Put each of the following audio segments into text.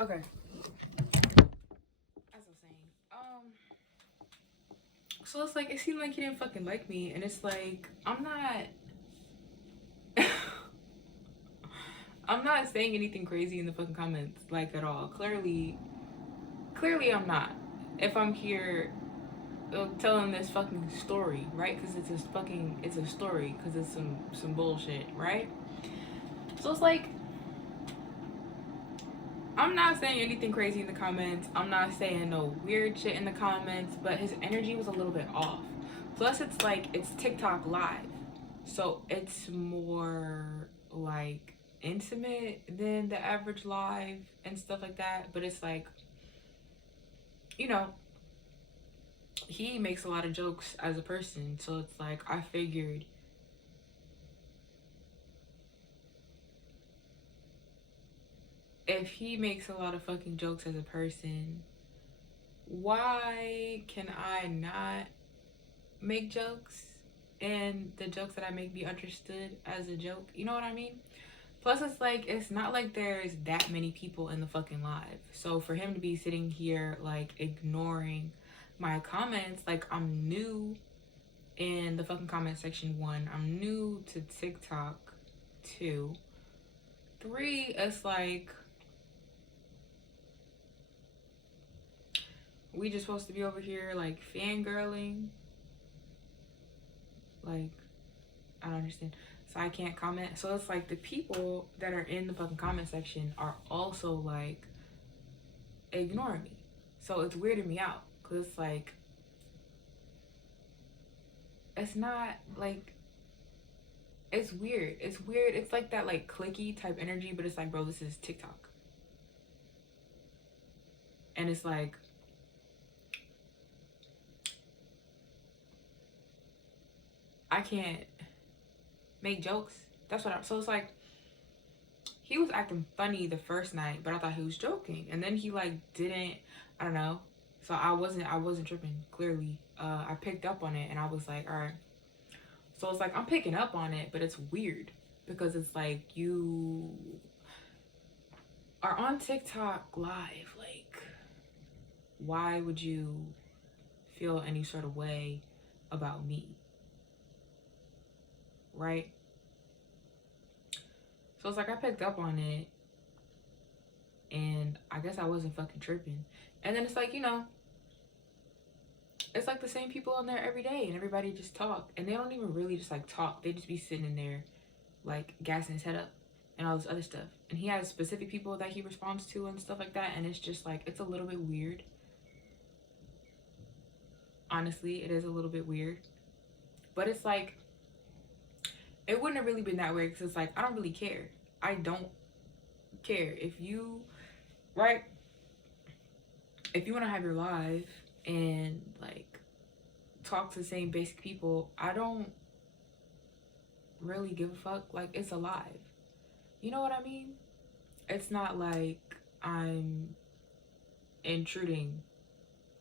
Okay. As I was saying, so it's like it seemed like he didn't fucking like me, and it's like I'm not saying anything crazy in the fucking comments, like at all. Clearly, I'm not. If I'm here telling this fucking story, right? Because it's a story, because it's some bullshit, right? So it's like I'm not saying anything crazy in the comments. I'm not saying no weird shit in the comments, but his energy was a little bit off. Plus, it's like it's TikTok live, so it's more like intimate than the average live and stuff like that. But it's like, you know, he makes a lot of jokes as a person, so it's like I figured if he makes a lot of fucking jokes as a person, why can I not make jokes and the jokes that I make be understood as a joke? You know what I mean? Plus, it's like, it's not like there's that many people in the fucking live. So for him to be sitting here, like, ignoring my comments, like, I'm new in the fucking comment section, one. I'm new to TikTok, two. Three, it's like, we just supposed to be over here, like, fangirling. Like, I don't understand. So I can't comment. So it's like the people that are in the fucking comment section are also like ignoring me. So it's weirding me out because it's like it's not like it's weird. It's weird. It's like that like clicky type energy, but it's like, bro, this is TikTok, and it's like I can't make jokes. That's what. So it's like he was acting funny the first night, but I thought he was joking, and then he like didn't. I don't know. So I wasn't tripping. Clearly, I picked up on it, and I was like, all right. So it's like I'm picking up on it, but it's weird because it's like you are on TikTok live. Like, why would you feel any sort of way about me, right? So it's like I picked up on it, and I guess I wasn't fucking tripping. And then it's like, it's like the same people on there every day, and everybody just talk, and they don't even really just like talk. They just be sitting in there, like gassing his head up, and all this other stuff. And he has specific people that he responds to and stuff like that, and it's just like it's a little bit weird. Honestly, it is a little bit weird, but it's like it wouldn't have really been that weird because it's like I don't really care. I don't care if you right if you want to have your live and like talk to the same basic people. I don't really give a fuck. Like, it's alive. You know what I mean? It's not like I'm intruding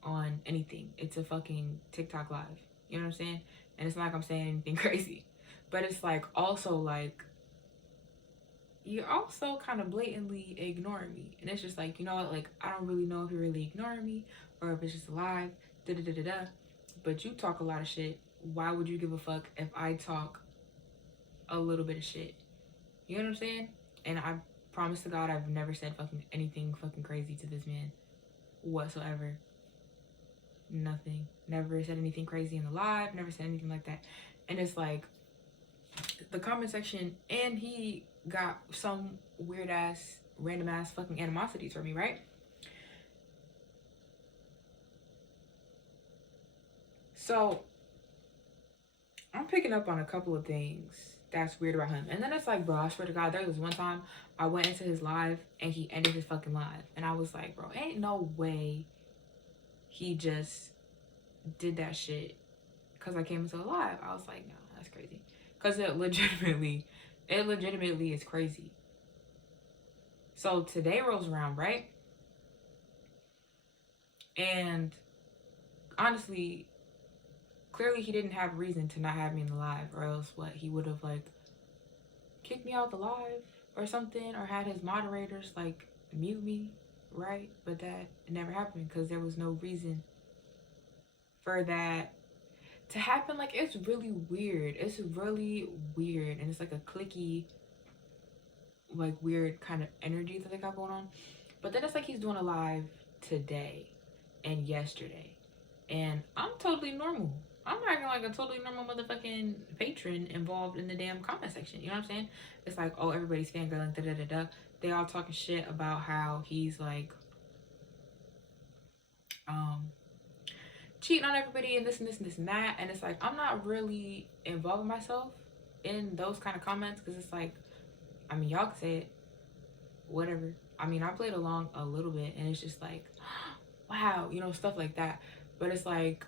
on anything. It's a fucking TikTok live. You know what I'm saying? And it's not like I'm saying anything crazy. But it's like also like you're also kind of blatantly ignoring me. And it's just like, you know what, like I don't really know if you're really ignoring me or if it's just a lie. Da da da da da. But you talk a lot of shit. Why would you give a fuck if I talk a little bit of shit? You know what I'm saying? And I promise to God I've never said fucking anything fucking crazy to this man whatsoever. Nothing. Never said anything crazy in the live, never said anything like that. And it's like the comment section, and he got some weird ass, random ass fucking animosities for me, right? So I'm picking up on a couple of things that's weird about him. And then it's like, bro, I swear to God, there was one time I went into his live and he ended his fucking live. And I was like, bro, ain't no way he just did that shit because I came into a live. I was like, no, that's crazy. Because it legitimately is crazy. So today rolls around, right? And honestly, clearly he didn't have reason to not have me in the live, or else what, he would have like kicked me out the live or something, or had his moderators like mute me. right? But that never happened because there was no reason for that to happen. Like, it's really weird. It's really weird. And it's like a clicky, like, weird kind of energy that they got going on. But then it's like he's doing a live today and yesterday. And I'm totally normal. I'm acting like a totally normal motherfucking patron involved in the damn comment section. You know what I'm saying? It's like, oh, everybody's fangirling, da da da da. They all talking shit about how he's like, um, cheating on everybody and this and this and this and that. And it's like, I'm not really involving myself in those kind of comments because it's like, I mean, y'all can say it, whatever. I mean, I played along a little bit and it's just like, wow, you know, stuff like that. But it's like,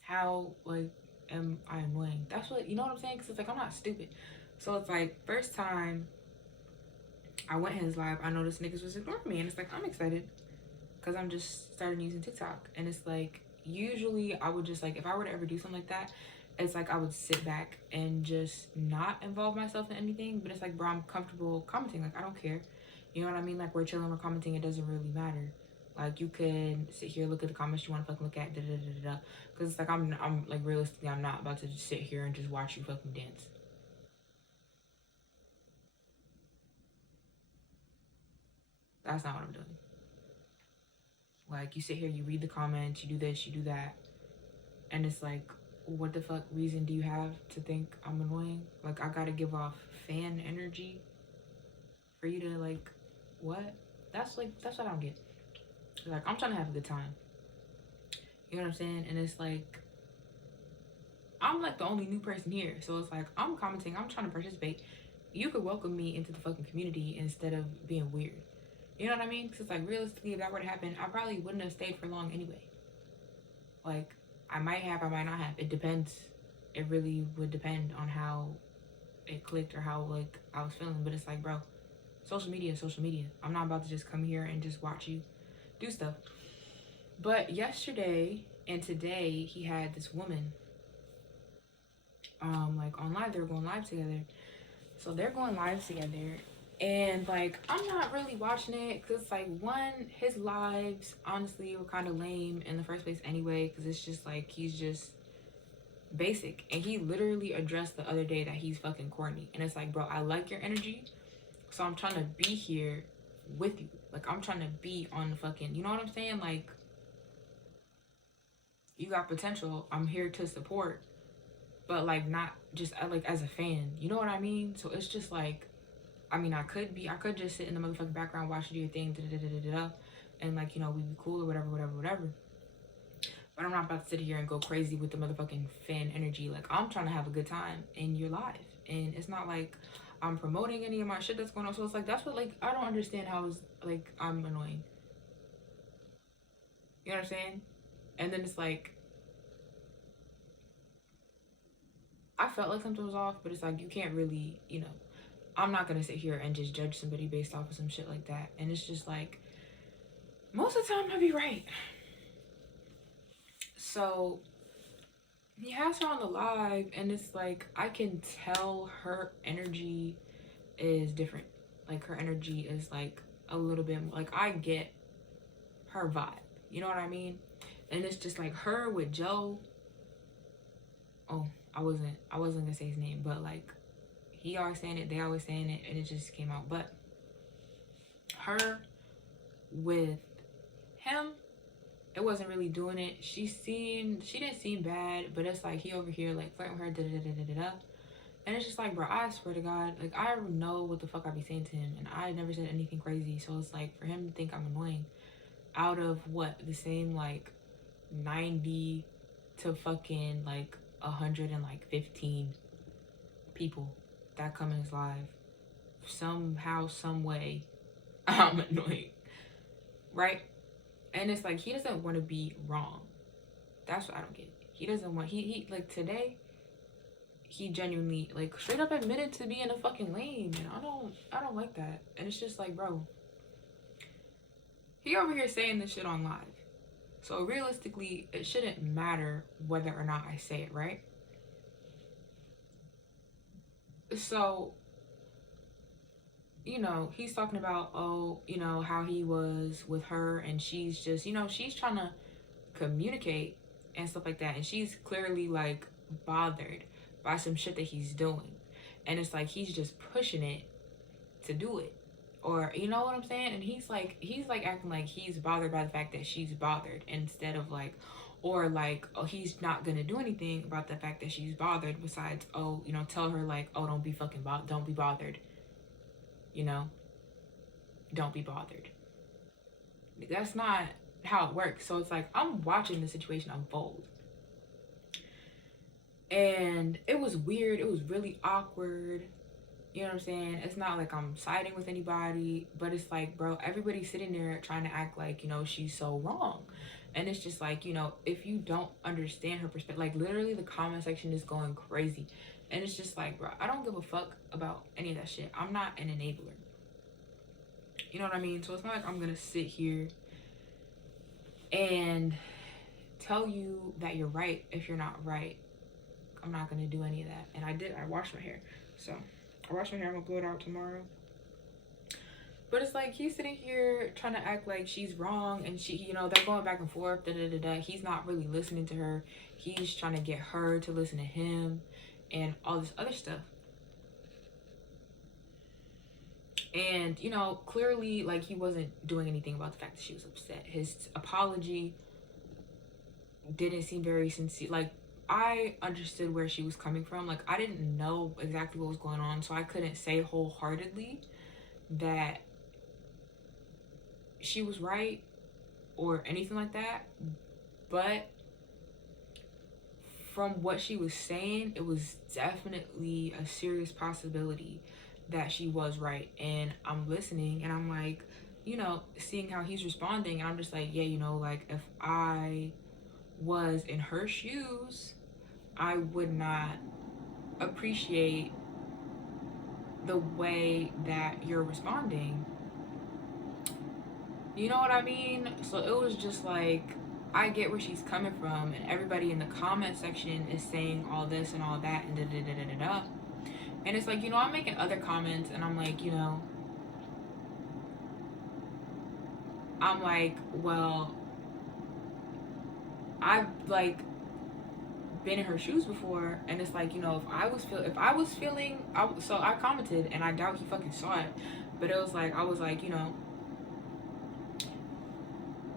how, like, am I annoying? That's what, you know what I'm saying? Because it's like, I'm not stupid. So it's like, first time I went his live, I noticed niggas was ignoring me. And it's like, I'm excited because I'm just starting using TikTok. And it's like, usually I would just like, if I were to ever do something like that, it's like I would sit back and just not involve myself in anything. But it's like, bro, I'm comfortable commenting. Like, I don't care. You know what I mean? Like, we're chilling, we're commenting. It doesn't really matter. Like, you can sit here, look at the comments you want to fucking look at, da da da da da. Because it's like, I'm like, realistically, I'm not about to just sit here and just watch you fucking dance. That's not what I'm doing. Like, you sit here, you read the comments, you do this, you do that. And it's like, what the fuck reason do you have to think I'm annoying? Like, I gotta give off fan energy for you to, like, what? That's what I don't get. Like, I'm trying to have a good time. You know what I'm saying? And it's like, I'm like the only new person here. So it's like, I'm commenting, I'm trying to participate. You could welcome me into the fucking community instead of being weird. You know what I mean? Because it's like, realistically, if that were to happen, I probably wouldn't have stayed for long anyway. Like, I might have, I might not have. It depends. It really would depend on how it clicked or how, like, I was feeling. But it's like, bro, social media is social media. I'm not about to just come here and just watch you do stuff. But yesterday and today, he had this woman, like, on live. They were going live together. So they're going live together. And, like, I'm not really watching it because, like, one, his lives, honestly, were kind of lame in the first place anyway, because it's just, like, he's just basic. And he literally addressed the other day that he's fucking corny. And it's like, bro, I like your energy, so I'm trying to be here with you. Like, I'm trying to be on the fucking, you know what I'm saying? Like, you got potential. I'm here to support, but, like, not just, like, as a fan. You know what I mean? So it's just like, I mean, I could just sit in the motherfucking background, watch you do your thing, da da da da da, and, like, you know, we'd be cool or whatever, whatever, whatever. But I'm not about to sit here and go crazy with the motherfucking fan energy. Like, I'm trying to have a good time in your life, and it's not like I'm promoting any of my shit that's going on. So it's like, that's what, like, I don't understand how it's like I'm annoying. You know what I'm saying? And then it's like, I felt like something was off, but it's like, you can't really, you know, I'm not gonna sit here and just judge somebody based off of some shit like that. And it's just like, most of the time I'll be right. So he has her on the live, and it's like, I can tell her energy is different. Like, her energy is like a little bit more, like, I get her vibe. You know what I mean? And it's just like her with Joe. Oh, I wasn't gonna say his name, but, like, he always saying it, they always saying it, and it just came out. But her with him, it wasn't really doing it. She didn't seem bad, but it's like he over here like flirting with her, da da da da da da. And it's just like, bro, I swear to God, like, I know what the fuck I be saying to him, and I never said anything crazy. So it's like, for him to think I'm annoying, out of what, the same like 90 to fucking like 115 people that come in his live, somehow, some way, I'm annoying, right? And it's like, he doesn't want to be wrong. That's what I don't get. He doesn't want, he like, today, he genuinely, like, straight up admitted to being a fucking lame, and I don't like that. And it's just like, bro, he over here saying this shit on live. So realistically, it shouldn't matter whether or not I say it, right? So you know, he's talking about, oh, you know, how he was with her, and she's just, you know, she's trying to communicate and stuff like that, and she's clearly like bothered by some shit that he's doing, and it's like he's just pushing it to do it, or you know what I'm saying, and he's like acting like he's bothered by the fact that she's bothered, instead of like, or like, oh, he's not gonna do anything about the fact that she's bothered besides, oh, you know, tell her like, oh, don't be fucking don't be bothered, you know, don't be bothered. That's not how it works. So it's like I'm watching the situation unfold, and it was weird. It was really awkward. You know what I'm saying? It's not like I'm siding with anybody, but it's like, bro, everybody's sitting there trying to act like, you know, she's so wrong. And it's just like, you know, if you don't understand her perspective, like literally the comment section is going crazy. And it's just like, bro, I don't give a fuck about any of that shit. I'm not an enabler. You know what I mean? So it's not like I'm gonna sit here and tell you that you're right if you're not right. I'm not gonna do any of that. And I washed my hair. So I washed my hair, I'm gonna blow it out tomorrow. But it's like he's sitting here trying to act like she's wrong, and she, you know, they're going back and forth, da da da da. He's not really listening to her. He's trying to get her to listen to him and all this other stuff. And, you know, clearly, like, he wasn't doing anything about the fact that she was upset. His apology didn't seem very sincere. Like, I understood where she was coming from. Like, I didn't know exactly what was going on, so I couldn't say wholeheartedly that she was right or anything like that. But from what she was saying, it was definitely a serious possibility that she was right. And I'm listening, and I'm like, you know, seeing how he's responding, and I'm just like, yeah, you know, like if I was in her shoes, I would not appreciate the way that you're responding. You know what I mean? So it was just like, I get where she's coming from, and everybody in the comment section is saying all this and all that and da da da da da da. And it's like, you know, I'm making other comments, and I'm like, you know, I'm like, well, I've like been in her shoes before, and it's like, you know, if I was feeling, so I commented, and I doubt he fucking saw it, but it was like, I was like, you know,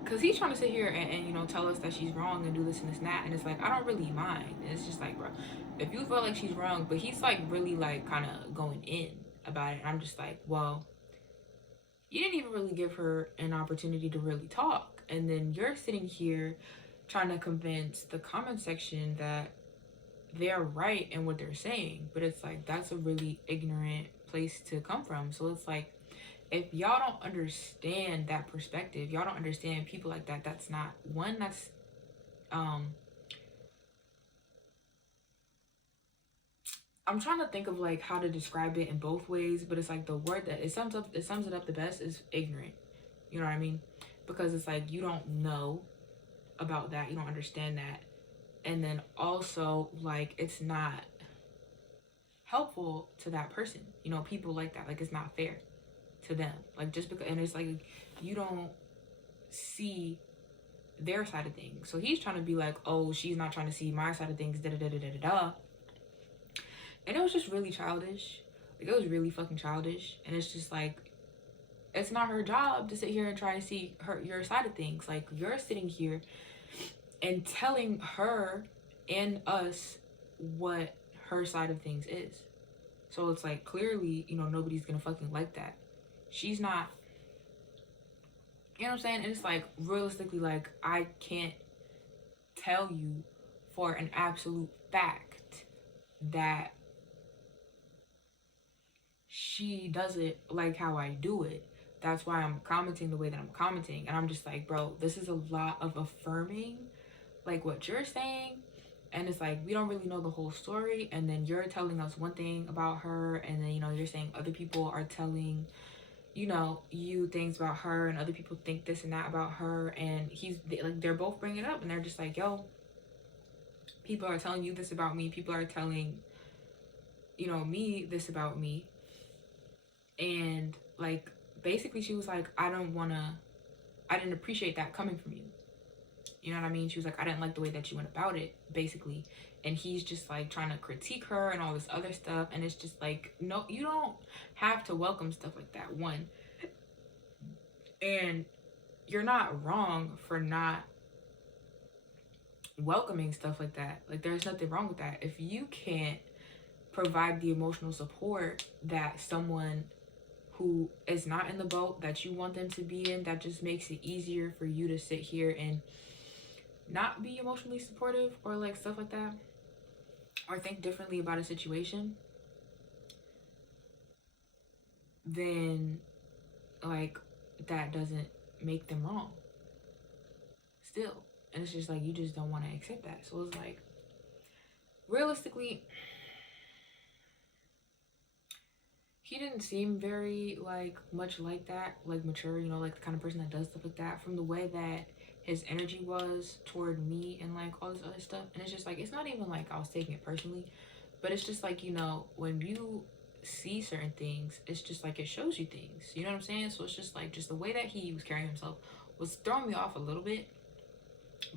because he's trying to sit here and, you know, tell us that she's wrong and do this and this and that, and it's like, I don't really mind. And it's just like, bro, if you feel like she's wrong, but he's like really like kind of going in about it, and I'm just like, well, you didn't even really give her an opportunity to really talk, and then you're sitting here trying to convince the comment section that they're right in what they're saying. But it's like, that's a really ignorant place to come from. So it's like, if y'all don't understand that perspective, y'all don't understand people like that, that's not one, that's I'm trying to think of like how to describe it in both ways, but it's like the word that it sums it up the best is ignorant. You know what I mean? Because it's like, you don't know about that, you don't understand that, and then also like it's not helpful to that person. You know, people like that, like it's not fair to them. Like just because, and it's like you don't see their side of things. So he's trying to be like, oh, she's not trying to see my side of things, da da da da da da. And it was just really childish. Like, it was really fucking childish. And it's just like, it's not her job to sit here and try to see your side of things. Like, you're sitting here and telling her and us what her side of things is. So it's like, clearly, you know, nobody's gonna fucking like that. She's not, you know what I'm saying? And it's like, realistically, like, I can't tell you for an absolute fact that she does it like how I do it. That's why I'm commenting the way that I'm commenting. And I'm just like, bro, this is a lot of affirming like what you're saying. And it's like, we don't really know the whole story. And then you're telling us one thing about her. And then, you know, you're saying other people are telling, you know, you things about her. And other people think this and that about her. And they're both bringing it up. And they're just like, yo, people are telling you this about me. People are telling, you know, me this about me. And like basically she was like, I didn't appreciate that coming from you. You know what I mean? She was like, I didn't like the way that you went about it, basically. And he's just like trying to critique her and all this other stuff. And it's just like, no, you don't have to welcome stuff like that, one. And you're not wrong for not welcoming stuff like that. Like, there's nothing wrong with that. If you can't provide the emotional support that someone who is not in the boat that you want them to be in, that just makes it easier for you to sit here and not be emotionally supportive or like stuff like that, or think differently about a situation, then like that doesn't make them wrong still. And it's just like you just don't want to accept that. So it's like realistically, he didn't seem very like much like that, like mature, you know, like the kind of person that does stuff like that, from the way that his energy was toward me and like all this other stuff. And it's just like, it's not even like I was taking it personally, but it's just like, you know, when you see certain things, it's just like it shows you things, you know what I'm saying? So it's just like, just the way that he was carrying himself was throwing me off a little bit.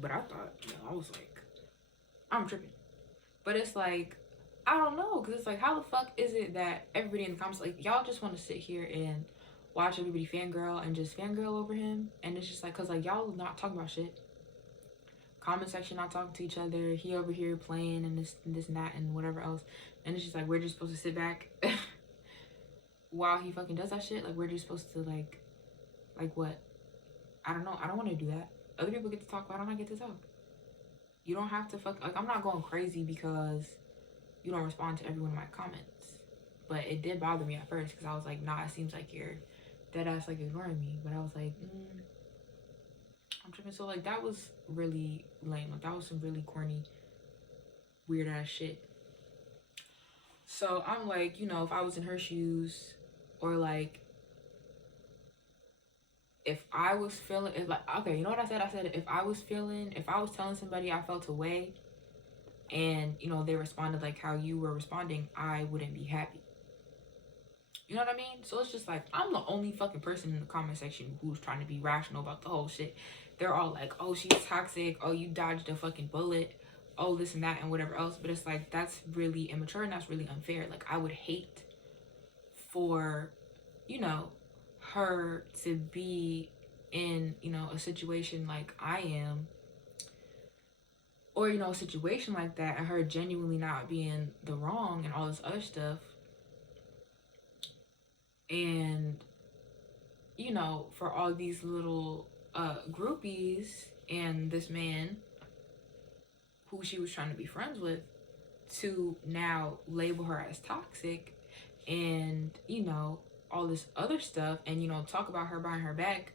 But I thought, you know, I was like, I'm tripping. But it's like, I don't know, because it's like, how the fuck is it that everybody in the comments, like, y'all just want to sit here and watch everybody fangirl and just fangirl over him? And it's just like, because like y'all not talking about shit, comment section not talking to each other, he over here playing and this and that and whatever else, and it's just like, we're just supposed to sit back while he fucking does that shit. Like, we're just supposed to like what? I don't know. I don't want to do that. Other people get to talk. Why don't I get to talk? You don't have to fuck, like, I'm not going crazy because you don't respond to every one of my comments. But it did bother me at first because I was like, nah, it seems like you're dead ass like ignoring me. But I was like, I'm tripping. So like that was really lame. Like that was some really corny, weird ass shit. So I'm like, you know, if I was in her shoes, or like if I was feeling, if like, okay, you know what I said? I said if I was telling somebody I felt a way, and you know they responded like how you were responding, I wouldn't be happy. You know what I mean? So it's just like, I'm the only fucking person in the comment section who's trying to be rational about the whole shit. They're all like, oh, she's toxic, oh, you dodged a fucking bullet, oh, this and that and whatever else. But it's like, that's really immature and that's really unfair. Like, I would hate for, you know, her to be in, you know, a situation like I am, or, you know, a situation like that, and her genuinely not being the wrong and all this other stuff. And, you know, for all these little groupies and this man who she was trying to be friends with to now label her as toxic and, you know, all this other stuff, and, you know, talk about her behind her back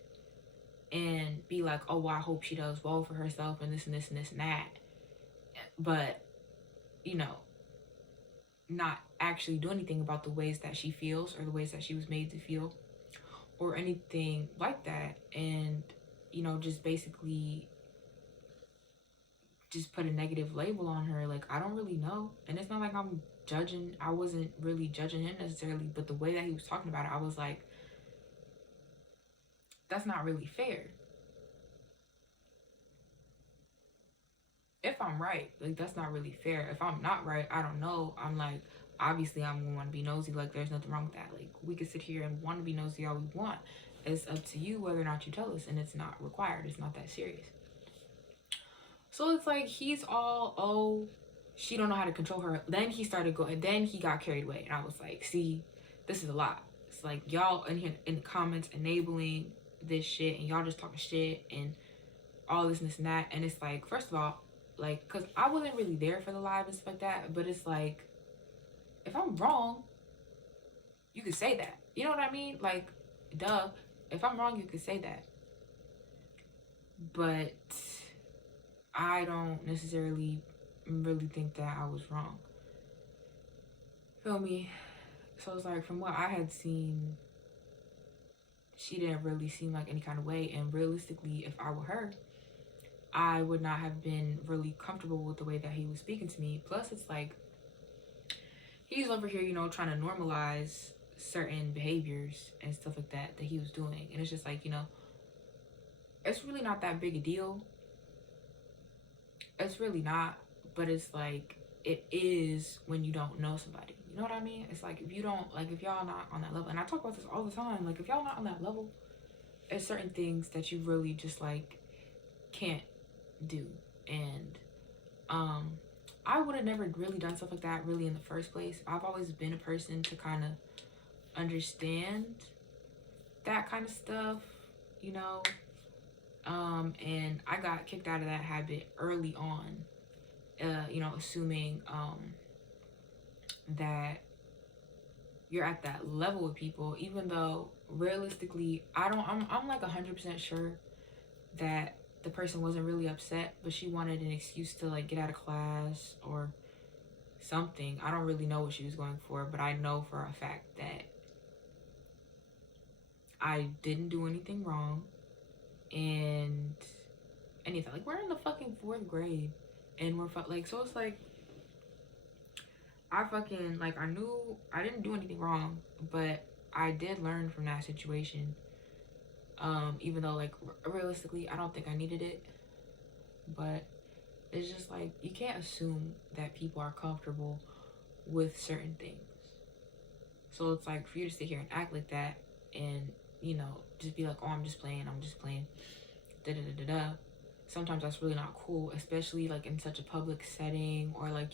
and be like, oh, well, I hope she does well for herself and this and this and this and that. But, you know, not actually do anything about the ways that she feels or the ways that she was made to feel or anything like that. And, you know, just basically just put a negative label on her. Like, I don't really know. And it's not like I'm judging. I wasn't really judging him necessarily, but the way that he was talking about it, I was like, that's not really fair. If I'm right, like, that's not really fair. If I'm not right, I don't know. I'm like, obviously I'm gonna want to be nosy. Like, there's nothing wrong with that. Like, we could sit here and want to be nosy all we want. It's up to you whether or not you tell us, and it's not required. It's not that serious. So it's like, he's all, oh, she don't know how to control her. Then he started going, then he got carried away. And I was like, see, this is a lot. It's like, y'all in here in the comments enabling this shit, and y'all just talking shit and all this and this and that. And it's like, first of all, like, because I wasn't really there for the live and stuff like that, but it's like, if I'm wrong, you could say that. You know what I mean? Like, duh. If I'm wrong, you could say that. But I don't necessarily really think that I was wrong. Feel me? So it's like, from what I had seen, she didn't really seem like any kind of way. And realistically, if I were her, I would not have been really comfortable with the way that he was speaking to me. Plus, it's like, he's over here, you know, trying to normalize certain behaviors and stuff like that he was doing. And it's just like, it's really not that big a deal. It's really not, but it's like it is when you don't know somebody. You know what I mean? It's like if you don't, like, if y'all not on that level, and I talk about this all the time, like if y'all not on that level, there's certain things that you really just like can't do. And I would have never really done stuff like that really in the first place. I've always been a person to kind of understand that kind of stuff, you know. And I got kicked out of that habit early on, assuming that you're at that level with people, even though realistically, I'm like 100% sure that the person wasn't really upset, but she wanted an excuse to like get out of class or something. I don't really know what she was going for, but I know for a fact that I didn't do anything wrong. And anything, like, we're in the fucking 4th grade and we're like, so it's like I fucking, like, I knew I didn't do anything wrong, but I did learn from that situation. Even though, like, realistically, I don't think I needed it, but it's just like you can't assume that people are comfortable with certain things. So it's like for you to sit here and act like that and, just be like, oh, I'm just playing, da da da da da. Sometimes that's really not cool, especially like in such a public setting, or like,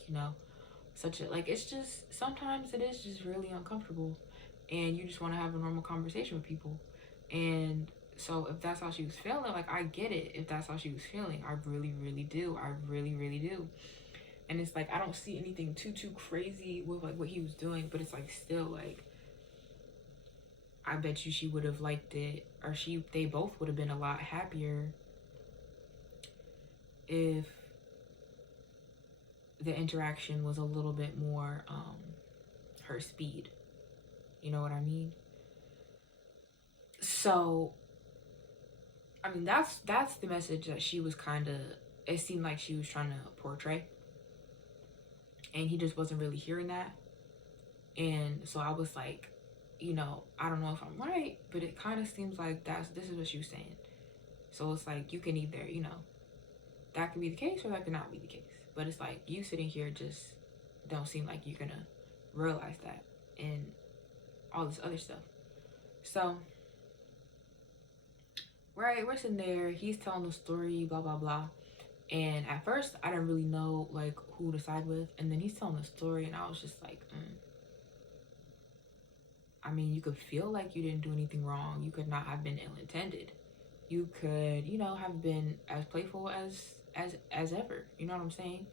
such a, like, it's just, sometimes it is just really uncomfortable and you just want to have a normal conversation with people. And so if that's how she was feeling, like, I get it. If that's how she was feeling, I really, really do. I really, really do. And it's like, I don't see anything too crazy with like what he was doing, but it's like still like, I bet you she would have liked it, or they both would have been a lot happier if the interaction was a little bit more her speed. You know what I mean? So, I mean, that's the message that she was kind of, it seemed like she was trying to portray. And he just wasn't really hearing that. And so I was like, I don't know if I'm right, but it kind of seems like this is what she was saying. So it's like, you can either, that could be the case or that could not be the case. But it's like, you sitting here just don't seem like you're gonna realize that and all this other stuff. So, right, we're sitting there, he's telling the story, blah, blah, blah. And at first, I didn't really know, like, who to side with. And then he's telling the story, and I was just like, I mean, you could feel like you didn't do anything wrong. You could not have been ill-intended. You could, have been as playful as ever. You know what I'm saying?